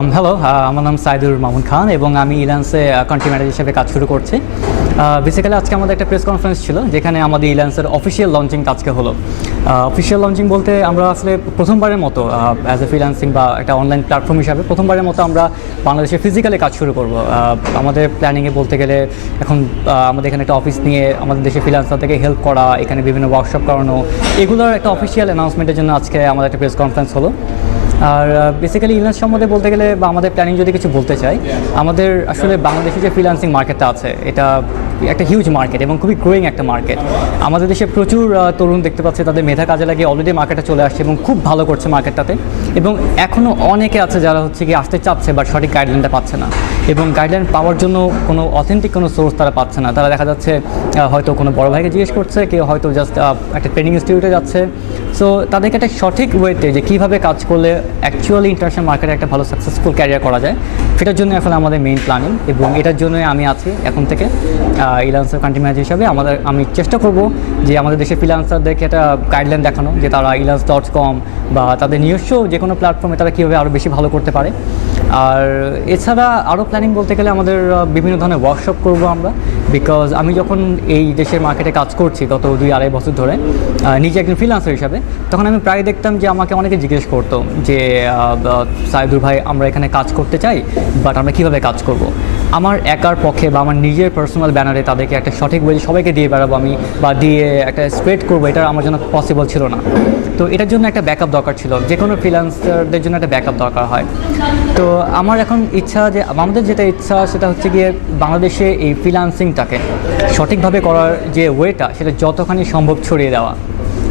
Hello, আমার নাম সাইদুর মামুন খান এবং আমি ইলান্সে কান্ট্রি ম্যানেজার হিসেবে কাজ শুরু করছি। বেসিক্যালি আজকে আমাদের একটা প্রেস কনফারেন্স ছিল যেখানে আমাদের ইলান্সের অফিসিয়াল লঞ্চিং আজকে হলো। অফিসিয়াল লঞ্চিং বলতে আমরা আসলে প্রথমবারের মতো অ্যাজ এ ফ্রিল্যান্সিং বা একটা অনলাইন প্ল্যাটফর্ম হিসাবে প্রথমবারের মতো আমরা বাংলাদেশে ফিজিক্যালি কাজ শুরু করব। আমাদের প্ল্যানিংয়ে বলতে গেলে এখন আমাদের এখানে একটা অফিস নিয়ে আমাদের দেশে ফ্রিল্যান্সার থেকে হেল্প করা, এখানে বিভিন্ন ওয়ার্কশপ করানো, এগুলোর একটা অফিসিয়াল অ্যানাউন্সমেন্টের জন্য আজকে আমাদের একটা প্রেস কনফারেন্স হলো। আর বেসিক্যালি ইলান্স সম্বন্ধে বলতে গেলে বা আমাদের প্ল্যানিং যদি কিছু বলতে চাই, আমাদের আসলে বাংলাদেশে যে ফ্রিল্যান্সিং মার্কেটটা আছে এটা একটা হিউজ মার্কেট এবং খুবই গ্রোয়িং একটা মার্কেট। আমাদের দেশে প্রচুর তরুণ দেখতে পাচ্ছে তাদের মেধা কাজে লাগিয়ে অলরেডি মার্কেটে চলে আসছে এবং খুব ভালো করছে মার্কেটটাতে। এবং এখনও অনেকে আছে যারা হচ্ছে কি আসতে চাচ্ছে বাট সঠিক গাইডলাইনটা পাচ্ছে না, এবং গাইডলাইন পাওয়ার জন্য কোনো অথেন্টিক কোনো সোর্স তারা পাচ্ছে না। তারা দেখা যাচ্ছে হয়তো কোনো বড় ভাইকে জিজ্ঞেস করছে, কেউ হয়তো জাস্ট একটা ট্রেনিং ইনস্টিটিউটে যাচ্ছে। সো তাদেরকে একটা সঠিক ওয়েতে যে কীভাবে কাজ করলে অ্যাকচুয়ালি ইন্টারন্যাশনাল মার্কেটে একটা ভালো সাকসেসফুল ক্যারিয়ার করা যায়, সেটার জন্য এখন আমাদের মেইন প্ল্যানিং, এবং এটার জন্যই আমি আছি এখন থেকে ইলান্সের কান্ট্রি ম্যানেজার হিসাবে। আমি চেষ্টা করব যে আমাদের দেশের ফ্রিল্যান্সারদেরকে একটা গাইডলাইন দেখানো যে তারা ilans.com বা তাদের নিজস্ব যে কোনো প্ল্যাটফর্মে তারা কীভাবে আরও বেশি ভালো করতে পারে। আর এছাড়া আরও প্ল্যানিং বলতে গেলে আমাদের বিভিন্ন ধরনের ওয়ার্কশপ করব আমরা, বিকজ আমি যখন এই দেশের মার্কেটে কাজ করছি গত 2-2.5 বছর ধরে নিজে একজন ফ্রিল্যান্সার হিসাবে, তখন আমি প্রায় দেখতাম যে আমাকে অনেকে জিজ্ঞেস করতো যে সাইদুর ভাই, আমরা এখানে কাজ করতে চাই বাট আমরা কীভাবে কাজ করব। আমার একার পক্ষে বা আমার নিজের পার্সোনাল ব্যানারে তাদেরকে একটা সঠিক ওয়ে সবাইকে দিয়ে বেড়াবো আমি বা দিয়ে একটা স্প্রেড করবো, এটা আমার জন্য পসিবল ছিল না। তো এটার জন্য একটা ব্যাকআপ দরকার ছিল, যে কোনো ফ্রিল্যান্সারদের জন্য একটা ব্যাকআপ দরকার হয়। তো আমার এখন ইচ্ছা যে আমাদের যেটা ইচ্ছা সেটা হচ্ছে গিয়ে বাংলাদেশে এই ফ্রিল্যান্সিংটাকে সঠিকভাবে করার যে ওয়েটা সেটা যতখানি সম্ভব ছড়িয়ে দেওয়া।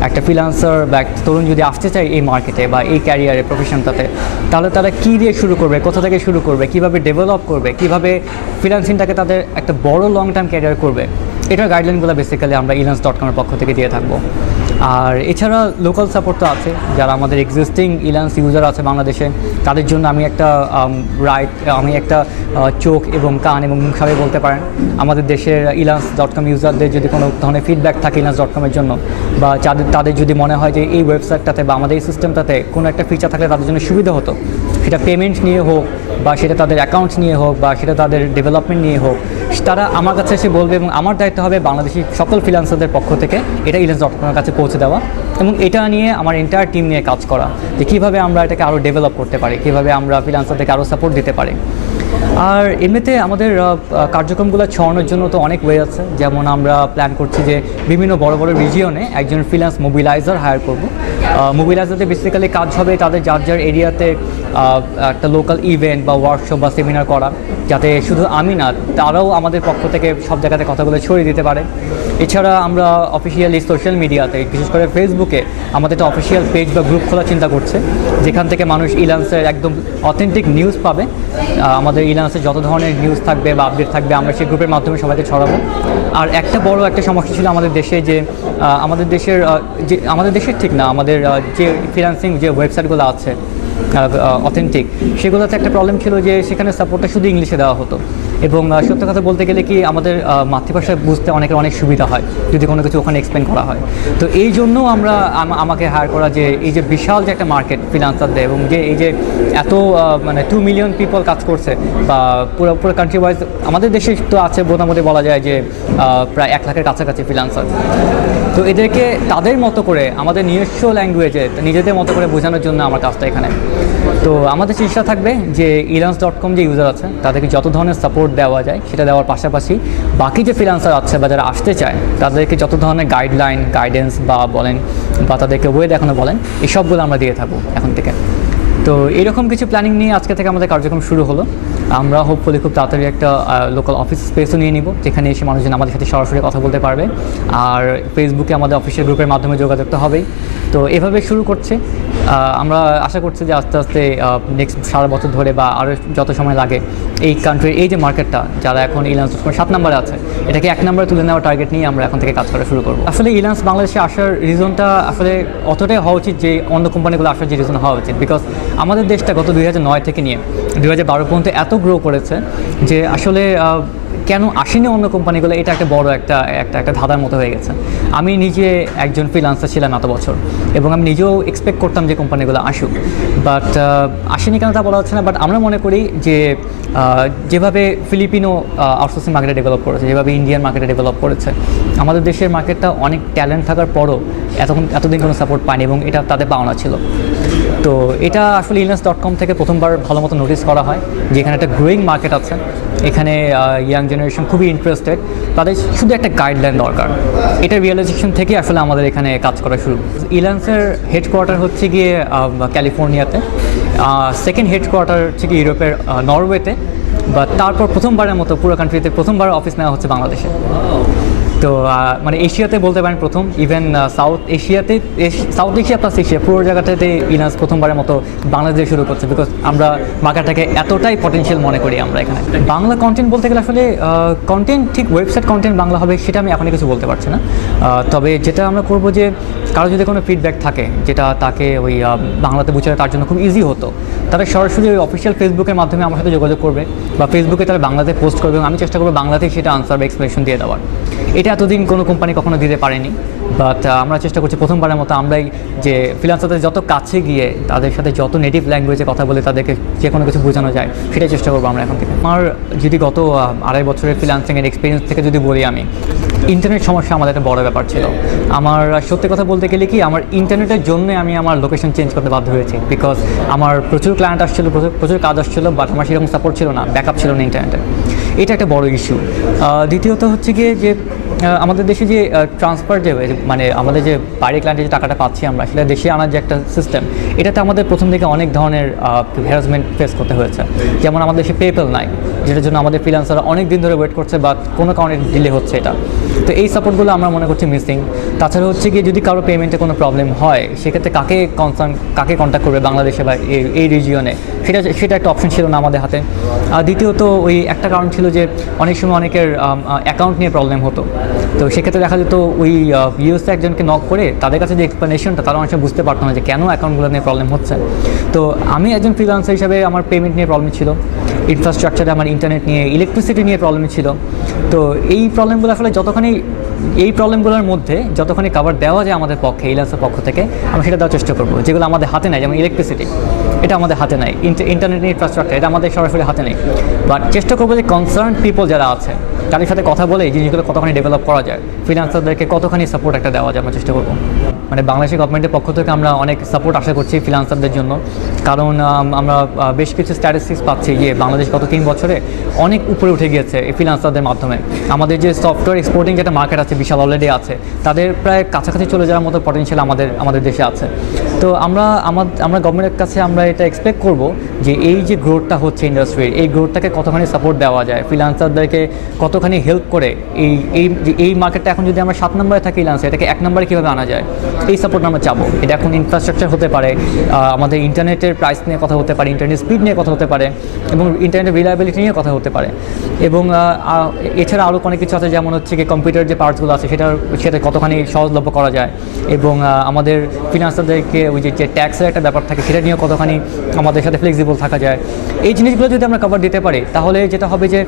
একটা ফ্রিল্যান্সার বা একটা তরুণ যদি আসতে চায় এই মার্কেটে বা এই ক্যারিয়ারে প্রফেশনটাতে, তাহলে তারা কী দিয়ে শুরু করবে, কোথা থেকে শুরু করবে, কীভাবে ডেভেলপ করবে, কীভাবে ফ্রিল্যান্সিংটাকে তাদের একটা বড় লং টার্ম ক্যারিয়ার করবে, এটার গাইডলাইনগুলো বেসিক্যালি আমরা ilans.com-এর পক্ষ থেকে দিয়ে থাকবো। আর এছাড়া লোকাল সাপোর্ট তো আছে, যারা আমাদের এক্সিস্টিং ইলান্স ইউজার আছে বাংলাদেশে, তাদের জন্য আমি একটা চোখ এবং কান এবং মুখ হিসাবে বলতে পারেন। আমাদের দেশের ilans.com ইউজারদের যদি কোনো ধরনের ফিডব্যাক থাকে ilans.com-এর জন্য, বা তাদের যদি মনে হয় যে এই ওয়েবসাইটটাতে বা আমাদের এই সিস্টেমটাতে কোনো একটা ফিচার থাকলে তাদের জন্য সুবিধা হতো, সেটা পেমেন্ট নিয়ে হোক বা সেটা তাদের অ্যাকাউন্ট নিয়ে হোক বা সেটা তাদের ডেভেলপমেন্ট নিয়ে হোক, তারা আমার কাছে এসে বলবে এবং আমার দায়িত্ব হবে বাংলাদেশি সকল ফ্রিল্যান্সারদের পক্ষ থেকে এটা ilans.com-এর কাছে পৌঁছে দেওয়া এবং এটা নিয়ে আমার এন্টায়ার টিম নিয়ে কাজ করা, যে কীভাবে আমরা এটাকে আরও ডেভেলপ করতে পারি, কীভাবে আমরা ফ্রিল্যান্সারদেরকে আরও সাপোর্ট দিতে পারি। আর এমনিতে আমাদের কার্যক্রমগুলো ছড়ানোর জন্য তো অনেক ওয়ে আছে, যেমন আমরা প্ল্যান করছি যে বিভিন্ন বড় বড় রিজিয়নে একজন ফ্রিল্যান্স মোবিলাইজার হায়ার করব। মোবিলাইজারদের বেসিক্যালি কাজ হবে তাদের যার এরিয়াতে একটা লোকাল ইভেন্ট বা ওয়ার্কশপ বা সেমিনার করা, যাতে শুধু আমি না, তারাও আমাদের পক্ষ থেকে সব জায়গাতে কথাগুলো ছড়িয়ে দিতে পারে। এছাড়া আমরা অফিসিয়ালি সোশ্যাল মিডিয়াতে, বিশেষ করে ফেসবুকে, আমাদের একটা অফিসিয়াল পেজ বা গ্রুপ খোলার চিন্তা করছে, যেখান থেকে মানুষ ইলান্সের একদম অথেন্টিক নিউজ পাবে। আমাদের ইলান্সে যত ধরনের নিউজ থাকবে বা আপডেট থাকবে আমরা সেই গ্রুপের মাধ্যমে সবাইকে ছড়াবো। আর একটা বড় একটা সমস্যা ছিল আমাদের দেশে, যে আমাদের দেশের ঠিক না, আমাদের যে ফ্রিল্যান্সিং যে ওয়েবসাইটগুলো আছে অথেন্টিক, সেগুলোতে একটা প্রবলেম ছিল যে সেখানে সাপোর্টটা শুধু ইংলিশে দেওয়া হতো। এবং সত্য কথা বলতে গেলে কি, আমাদের মাতৃভাষায় বুঝতে অনেক সুবিধা হয় যদি কোনো কিছু ওখানে এক্সপ্লেন করা হয়। তো এই জন্য আমাকে হায়ার করা, যে এই যে বিশাল যে একটা মার্কেট ফ্রিল্যান্সারদের, এবং যে এই যে এত 2 মিলিয়ন পিপল কাজ করছে বা পুরো কান্ট্রি ওয়াইজ আমাদের দেশে তো আছে মোটামুটি বলা যায় যে প্রায় 1 লাখের কাছাকাছি ফ্রিল্যান্সার। তো এদেরকে তাদের মতো করে আমাদের নিজস্ব ল্যাঙ্গুয়েজে নিজেদের মতো করে বোঝানোর জন্য আমার কাজটা এখানে। তো আমাদের চেষ্টা থাকবে যে ilans.com যে ইউজার আছে তাদেরকে যত ধরনের সাপোর্ট দেওয়া যায় সেটা দেওয়ার পাশাপাশি বাকি যে ফ্রিল্যান্সার আছে বা যারা আসতে চায় তাদেরকে যত ধরনের গাইডেন্স বা বলেন বা তাদেরকে ওয়ে দেখানো বলেন, এই সবগুলো আমরা দিয়ে থাকবো এখন থেকে। তো এরকম কিছু প্ল্যানিং নিয়ে আজকে থেকে আমাদের কার্যক্রম শুরু হলো। আমরা হোপফুলি খুব তাড়াতাড়ি একটা লোকাল অফিস স্পেসও নিয়ে নিব, যেখানে এসে মানুষজন আমাদের সাথে সরাসরি কথা বলতে পারবে। আর ফেসবুকে আমাদের অফিসিয়াল গ্রুপের মাধ্যমে যোগাযোগ তো হবেই। তো এভাবে শুরু করছে। আমরা আশা করছি যে আস্তে আস্তে নেক্সট 7 বছর ধরে বা আরও যত সময় লাগে এই কান্ট্রির এই যে মার্কেটটা, যারা এখন ilans.com 7 নম্বরে আছে, এটাকে 1 নম্বরে তুলে নেওয়ার টার্গেট নিয়ে আমরা এখন থেকে কাজ করা শুরু করবো। আসলে ইলান্স বাংলাদেশে আসার রিজনটা আসলে অতটাই হওয়া উচিত যে অন্য কোম্পানিগুলো আসার যে রিজন হওয়া উচিত, বিকজ আমাদের দেশটা গত 2009 থেকে নিয়ে 2012 পর্যন্ত এত গ্রো করেছে যে আসলে কেন আসেনি অন্য কোম্পানিগুলো, এটা একটা বড় একটা ধাঁধার মতো হয়ে গেছে। আমি নিজে একজন ফ্রিল্যান্সার ছিলাম এত বছর, এবং আমি নিজেও এক্সপেক্ট করতাম যে কোম্পানিগুলো আসুক, বাট আসেনি কেন তা বলা হচ্ছে না। বাট আমরা মনে করি যে যেভাবে ফিলিপিনো আউটসোর্সিং মার্কেটে ডেভেলপ করেছে, যেভাবে ইন্ডিয়ান মার্কেটে ডেভেলপ করেছে, আমাদের দেশের মার্কেটটা অনেক ট্যালেন্ট থাকার পরও এতদিন কোনো সাপোর্ট পায়নি, এবং এটা তাদের পাওনা ছিল। তো এটা আসলে ইলনেস.com থেকে প্রথমবার ভালো মতো নোটিস করা হয় যে এখানে একটা গ্রোয়িং মার্কেট আছে, এখানে ইয়াং জেনারেশন খুবই ইন্টারেস্টেড, তাদের শুধু একটা গাইডলাইন দরকার। এটা রিয়েলাইজেশন থেকে আসলে আমাদের এখানে কাজ করা শুরু। ইলান্সের হেডকোয়ার্টার হচ্ছে গিয়ে ক্যালিফোর্নিয়াতে, সেকেন্ড হেডকোয়ার্টার হচ্ছে গিয়ে ইউরোপের নরওয়েতে, বা তারপর প্রথমবারের মতো পুরো কান্ট্রিতে প্রথমবার অফিস নেওয়া হচ্ছে বাংলাদেশে। তো মানে এশিয়াতে বলতে পারেন প্রথম, even south Asia plus Asia পুরো জায়গাটাতে ইলান্স প্রথমবারের মতো বাংলাদেশে শুরু করছে, বিকজ আমরা মার্কেটটাকে এতটাই পটেনশিয়াল মনে করি আমরা এখানে। বাংলা কন্টেন্ট বলতে গেলে আসলে কন্টেন্ট ঠিক ওয়েবসাইট কন্টেন্ট বাংলা হবে সেটা আমি এখনই কিছু বলতে পারছি না। তবে যেটা আমরা করবো যে কারো যদি কোনো ফিডব্যাক থাকে যেটা তাকে ওই বাংলাতে বুঝালে তার জন্য খুব ইজি হতো, তারা সরাসরি ওই অফিসিয়াল ফেসবুকের মাধ্যমে আমার সাথে যোগাযোগ করবে, বা ফেসবুকে তারা বাংলাতে পোস্ট করবে, আমি চেষ্টা করবো বাংলাতেই সেটা আনসার বা এক্সপ্লেনেশন দিয়ে দেওয়ার। এটা এতদিন কোনো কোম্পানি কখনো দিতে পারেনি, বাট আমরা চেষ্টা করছি প্রথমবারের মতো আমরাই যে ফ্রিল্যান্সারদের যত কাছে গিয়ে তাদের সাথে যত নেটিভ ল্যাঙ্গুয়েজে কথা বলে তাদেরকে যে কোনো কিছু বোঝানো যায় সেটাই চেষ্টা করবো আমরা এখন থেকে। আমার যদি গত 2.5 বছরের ফ্রিল্যান্সিংয়ের এক্সপিরিয়েন্স থেকে যদি বলি, আমি ইন্টারনেট সমস্যা আমাদের একটা বড় ব্যাপার ছিল। আমার সত্যি কথা বলতে গেলে কি, আমার ইন্টারনেটের জন্য আমি আমার লোকেশন চেঞ্জ করতে বাধ্য হয়েছি, বিকজ আমার প্রচুর ক্লায়েন্ট আসছিলো, প্রচুর কাজ আসছিলো, বাট আমার সেরকম সাপোর্ট ছিল না, ব্যাকআপ ছিল না ইন্টারনেটে। এটা একটা বড় ইস্যু। দ্বিতীয়ত হচ্ছে গিয়ে যে আমাদের দেশে যে ট্রান্সফার যে মানে আমাদের যে বাইরে ক্লায়েন্টে যে টাকাটা পাচ্ছি আমরা, সেটা দেশে আনার যে একটা সিস্টেম, এটাতে আমাদের প্রথম দিকে অনেক ধরনের হ্যারাসমেন্ট ফেস করতে হয়েছে। যেমন আমাদের দেশে পেপ্যাল নাই, যেটার জন্য আমাদের ফ্রিল্যান্সাররা অনেক দিন ধরে ওয়েট করছে, বা কোনো কারণে ডিলে হচ্ছে এটা। তো এই সাপোর্টগুলো আমরা মনে করছি মিসিং। তাছাড়া হচ্ছে গিয়ে যদি কারো পেমেন্টে কোনো প্রবলেম হয়, সেক্ষেত্রে কাকে কন্ট্যাক্ট করবে বাংলাদেশে বা এই রিজিয়নে, সেটা একটা অপশন ছিল না আমাদের হাতে। আর দ্বিতীয়ত ওই একটা কারণ ছিল যে অনেক সময় অনেকের অ্যাকাউন্ট নিয়ে প্রবলেম হতো, তো সেক্ষেত্রে দেখা যেত ওই ইউএসএ একজনকে নক করে তাদের কাছে যে এক্সপ্লেনেশনটা তারা অনেক সময় বুঝতে পারতো না যে কেন অ্যাকাউন্টগুলো নিয়ে প্রবলেম হচ্ছে। তো আমি একজন ফ্রিল্যান্সার হিসাবে আমার পেমেন্ট নিয়ে প্রবলেম ছিল, ইনফ্রাস্ট্রাকচারে আমার ইন্টারনেট নিয়ে, ইলেকট্রিসিটি নিয়ে প্রবলেম ছিল। তো এই প্রবলেমগুলো আসলে এই প্রবলেমগুলোর মধ্যে যতখানি কভার দেওয়া যায় আমাদের পক্ষে, ইলান্সের পক্ষ থেকে আমি সেটা দেওয়ার চেষ্টা করবো। যেগুলো আমাদের হাতে নাই, যেমন ইলেকট্রিসিটি, এটা আমাদের হাতে নাই, ইন্টারনেট ইনফ্রাস্ট্রাকচার এটা আমাদের সরাসরি হাতে নেই, বাট চেষ্টা করবো যে কনসার্ন পিপল যারা আছে তাদের সাথে কথা বলে এই জিনিসগুলো কতখানি ডেভেলপ করা যায়, ফ্রিল্যান্সারদেরকে কতখানি সাপোর্ট একটা দেওয়া যায় আমরা চেষ্টা করবো। মানে বাংলাদেশের গভর্নমেন্টের পক্ষ থেকে আমরা অনেক সাপোর্ট আশা করছি ফ্রিল্যান্সারদের জন্য, কারণ আমরা বেশ কিছু স্ট্যাটিস্টিক্স পাচ্ছি যে বাংলাদেশ গত 3 বছরে অনেক উপরে উঠে গিয়েছে এই ফ্রিল্যান্সারদের মাধ্যমে। আমাদের যে সফটওয়্যার এক্সপোর্টিং যেটা মার্কেট আছে বিশাল অলরেডি আছে, তাদের প্রায় কাছাকাছি চলে যাওয়ার মতো পটেনশিয়াল আমাদের দেশে আছে। তো আমরা গভর্নমেন্টের কাছে আমরা এটা এক্সপেক্ট করব যে এই যে গ্রোথটা হচ্ছে ইন্ডাস্ট্রির, এই গ্রোথটাকে কতখানি সাপোর্ট দেওয়া যায়, ফ্রিল্যান্সারদেরকে কতখানি হেল্প করে এই মার্কেটটা এখন যদি আমরা 7 নম্বরে থাকি ইলান্সে, এটাকে 1 নম্বরে কীভাবে আনা যায়, এই সাপোর্ট আমরা চাবো। এটা এখন ইনফ্রাস্ট্রাকচার হতে পারে, আমাদের ইন্টারনেটের প্রাইস নিয়ে কথা হতে পারে, ইন্টারনেট স্পিড নিয়ে কথা হতে পারে, এবং ইন্টারনেটের রিলায়েবিলিটি নিয়ে কথা হতে পারে, এবং এছাড়া আরও অনেক কিছু আছে, যেমন হচ্ছে কি কম্পিউটার যে পার্টসগুলো আছে সেটা কতখানি সহজলভ্য করা যায়, এবং আমাদের ফিনান্সারদেরকে ওই যে ট্যাক্সের একটা ব্যাপার থাকে সেটা নিয়েও কতখানি আমাদের সাথে ফ্লেক্সিবল থাকা যায়। এই জিনিসগুলো যদি আমরা কভার দিতে পারি, তাহলে যেটা হবে যে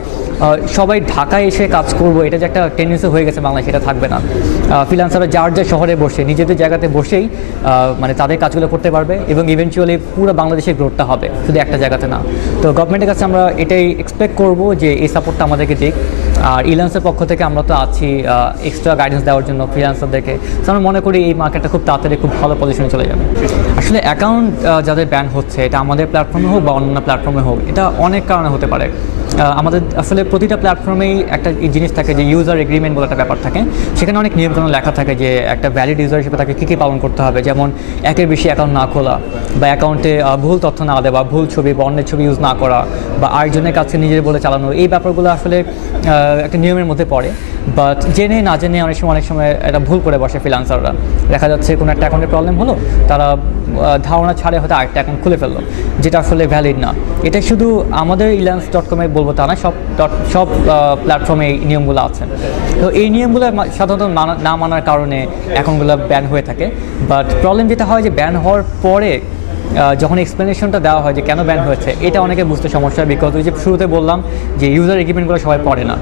সবাই ঢাকায় এসে কাজ করবো, এটা যে একটা টেন্ডেন্সি হয়ে গেছে বাংলায়, সেটা থাকবে না। ফ্রিল্যান্সাররা যার শহরে বসে নিজেদের জায়গাতে বসেই মানে তাদের কাজগুলো করতে পারবে, এবং ইভেনচুয়ালি পুরো বাংলাদেশের গ্রোথটা হবে, শুধু একটা জায়গাতে না। তো গভর্নমেন্টের কাছে আমরা এটাই এক্সপেক্ট করব যে এই সাপোর্টটা আমাদেরকে দিক। আর ইলান্সের পক্ষ থেকে আমরা তো আছি এক্সট্রা গাইডেন্স দেওয়ার জন্য ফ্রিল্যান্সারদেরকে। তো আমরা মনে করি এই মার্কেটটা খুব তাড়াতাড়ি খুব ভালো পজিশনে চলে যাবে। আসলে অ্যাকাউন্ট যাদের ব্যান হচ্ছে, এটা আমাদের প্ল্যাটফর্মে হোক বা অন্য প্ল্যাটফর্মে হোক, এটা অনেক কারণে হতে পারে। আমাদের আসলে প্রতিটা প্ল্যাটফর্মেই একটা জিনিস থাকে যে ইউজার এগ্রিমেন্ট বলে একটা ব্যাপার থাকে, সেখানে অনেক নিয়মকানুন লেখা থাকে যে একটা ভ্যালিড ইউজার হিসেবে তাকে কী পালন করতে হবে, যেমন একের বেশি অ্যাকাউন্ট না খোলা, বা অ্যাকাউন্টে ভুল তথ্য না দেওয়া, ভুল ছবি বা অন্যের ছবি ইউজ না করা, বা আরেকজনের কাছে নিজের বলে চালানো, এই ব্যাপারগুলো আসলে একটা নিয়মের মধ্যে পড়ে। বাট জেনে না জেনে অনেক সময় এটা ভুল করে বসে ফ্রিল্যান্সাররা। দেখা যাচ্ছে কোনো একটা অ্যাকাউন্টের প্রবলেম হলো, তারা ধারণা ছাড়ে হয়তো আরেকটা অ্যাকাউন্ট খুলে ফেললো, যেটা আসলে ভ্যালিড না। এটা শুধু আমাদের ইলান্স.com বলবো তা না, সব প্ল্যাটফর্মে এই নিয়মগুলো আছে। তো এই নিয়মগুলো সাধারণত না মানার কারণে অ্যাকাউন্টগুলো ব্যান হয়ে থাকে। বাট প্রবলেম যেটা হয় যে ব্যান হওয়ার পরে যখন এক্সপ্লেনেশনটা দেওয়া হয় যে কেন ব্যান হয়েছে, এটা অনেকে বুঝতে সমস্যা হয়, বিকজ ওই যে শুরুতে বললাম যে ইউজার এগ্রিমেন্টগুলো সবাই পড়ে না।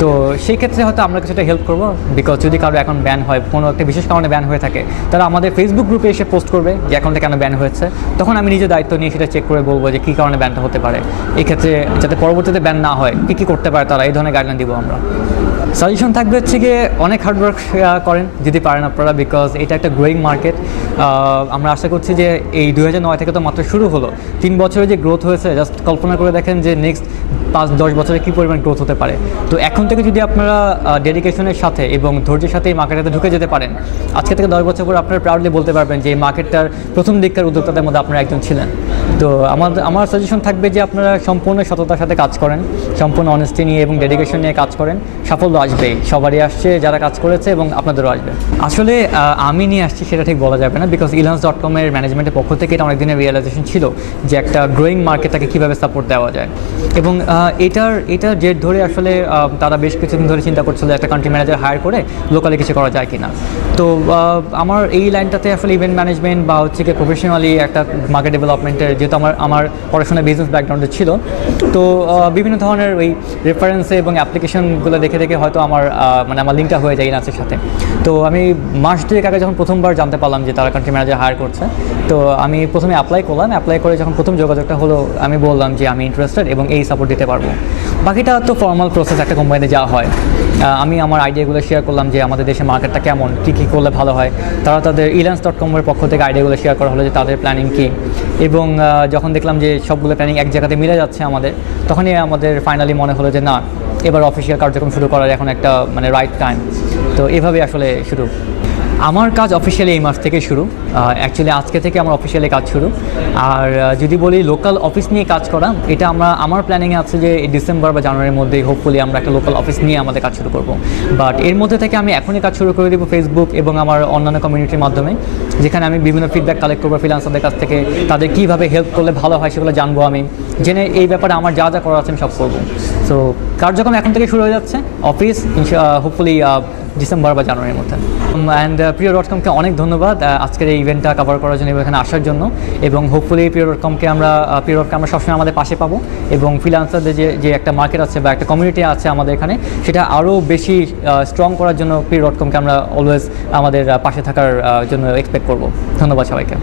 তো সেই ক্ষেত্রে হয়তো আমরা কিছুটা হেল্প করবো, বিকজ যদি কারো অ্যাকাউন্ট ব্যান হয়, কোনো একটা বিশেষ কারণে ব্যান হয়ে থাকে, তারা আমাদের ফেসবুক গ্রুপে এসে পোস্ট করবে যে অ্যাকাউন্টে কেন ব্যান হয়েছে। তখন আমি নিজে দায়িত্ব নিয়ে সেটা চেক করে বলবো যে কী কারণে ব্যানটা হতে পারে। এই ক্ষেত্রে যাতে পরবর্তীতে ব্যান না হয় কী করতে পারে তারা, এই ধরনের গাইডলাইন দিব আমরা। সাজেশন থাকবে হচ্ছে গিয়ে অনেক হার্ডওয়ার্ক করেন যদি পারেন আপনারা, বিকজ এটা একটা গ্রোয়িং মার্কেট। আমরা আশা করছি যে এই 2009 থেকে তো মাত্র শুরু হলো, 3 বছরে যে গ্রোথ হয়েছে জাস্ট কল্পনা করে দেখেন যে নেক্সট 5-10 বছরে কী পরিমাণ গ্রোথ হতে পারে। তো এখন থেকে যদি আপনারা ডেডিকেশনের সাথে এবং ধৈর্যের সাথে এই মার্কেটে ঢুকে যেতে পারেন, আজকে থেকে 10 বছর পর আপনারা প্রাউডলি বলতে পারবেন যে এই মার্কেটটার প্রথম দিককার উদ্যোক্তাদের মধ্যে আপনারা একজন ছিলেন। তো আমার সাজেশন থাকবে যে আপনারা সম্পূর্ণ সততার সাথে কাজ করেন, সম্পূর্ণ অনেস্টি নিয়ে এবং ডেডিকেশন নিয়ে কাজ করেন। সাফল্য আসবে, সবারই আসছে যারা কাজ করেছে এবং আপনাদেরও আসবে। আসলে আমি নিয়ে আসছি সেটা ঠিক বলা যাবে না, বিকজ elance.com-এর ম্যানেজমেন্টের পক্ষ থেকে এটা অনেক দিনের রিয়েলাইজেশন ছিল যে একটা গ্রোয়িং মার্কেটটাকে কীভাবে সাপোর্ট দেওয়া যায়। এবং এটার জের ধরে আসলে তারা বেশ কিছুদিন ধরে চিন্তা করছিল একটা কান্ট্রি ম্যানেজার হায়ার করে লোকালি কিছু করা যায় কিনা। তো আমার এই লাইনটাতে আসলে ইভেন্ট ম্যানেজমেন্ট বা হচ্ছে কি প্রফেশনালি একটা মার্কেট ডেভেলপমেন্টের, যেহেতু আমার পড়াশোনা বিজনেস ব্যাকগ্রাউন্ডে ছিল, তো বিভিন্ন ধরনের ওই রেফারেন্সে এবং অ্যাপ্লিকেশনগুলো দেখে দেখে হয়তো আমার লিঙ্কটা হয়ে যায় ইলান্সের সাথে। তো আমি মাস 2 আগে যখন প্রথমবার জানতে পারলাম যে তারা কান্ট্রি ম্যানেজার হায়ার করছে, তো আমি প্রথমে অ্যাপ্লাই করলাম। অ্যাপ্লাই করে যখন প্রথম যোগাযোগটা হলো, আমি বললাম যে আমি ইন্টারেস্টেড এবং এই সাপোর্ট দিতে পারবো। বাকিটা তো ফর্মাল প্রসেস একটা কোম্পানিতে যাওয়া হয়। আমি আমার আইডিয়াগুলো শেয়ার করলাম যে আমাদের দেশের মার্কেটটা কেমন, কী করলে ভালো হয়। তারা তাদের elance.com-এর পক্ষ থেকে আইডিয়াগুলো শেয়ার করা হলো যে তাদের প্ল্যানিং কী। এবং যখন দেখলাম যে সবগুলো প্ল্যানিং এক জায়গাতে মিলে যাচ্ছে আমাদের, তখনই আমাদের ফাইনালি মনে হলো যে না, এবার অফিসিয়াল কার্যক্রম শুরু করার এখন একটা রাইট টাইম। তো এভাবে আসলে শুরু। আমার কাজ অফিসিয়ালি এই মাস থেকে শুরু, অ্যাকচুয়ালি আজকে থেকে আমার অফিসিয়ালি কাজ শুরু। আর যদি বলি লোকাল অফিস নিয়ে কাজ করা, এটা আমার প্ল্যানিংয়ে আছে যে ডিসেম্বর বা জানুয়ারির মধ্যেই হোপফুলি আমরা একটা লোকাল অফিস নিয়ে আমাদের কাজ শুরু করব। বাট এর মধ্যে থেকে আমি এখনই কাজ শুরু করে দেবো ফেসবুক এবং আমার অন্যান্য কমিউনিটির মাধ্যমে, যেখানে আমি বিভিন্ন ফিডব্যাক কালেক্ট করবো ফ্রিল্যান্সারদের কাছ থেকে। তাদের কীভাবে হেল্প করলে ভালো হয় সেগুলো জানবো আমি, জেনে এই ব্যাপারে আমার যা যা করার আছে আমি সব করবো। সো কার্যক্রম এখন থেকে শুরু হয়ে যাচ্ছে, অফিস হোপফুলি ডিসেম্বর বা জানুয়ারির মধ্যে। অ্যান্ড প্রিয়.com-কে অনেক ধন্যবাদ আজকের এই ইভেন্টটা কভার করার জন্য এবং এখানে আসার জন্য। এবং হোপফুলি প্রিয়.com-কে আমরা সবসময় আমাদের পাশে পাবো এবং ফ্রিল্যান্সারদের যে একটা মার্কেট আছে বা একটা কমিউনিটি আছে আমাদের এখানে, সেটা আরও বেশি স্ট্রং করার জন্য প্রিয়.com-কে আমরা অলওয়েজ আমাদের পাশে থাকার জন্য এক্সপেক্ট করব। ধন্যবাদ সবাইকে।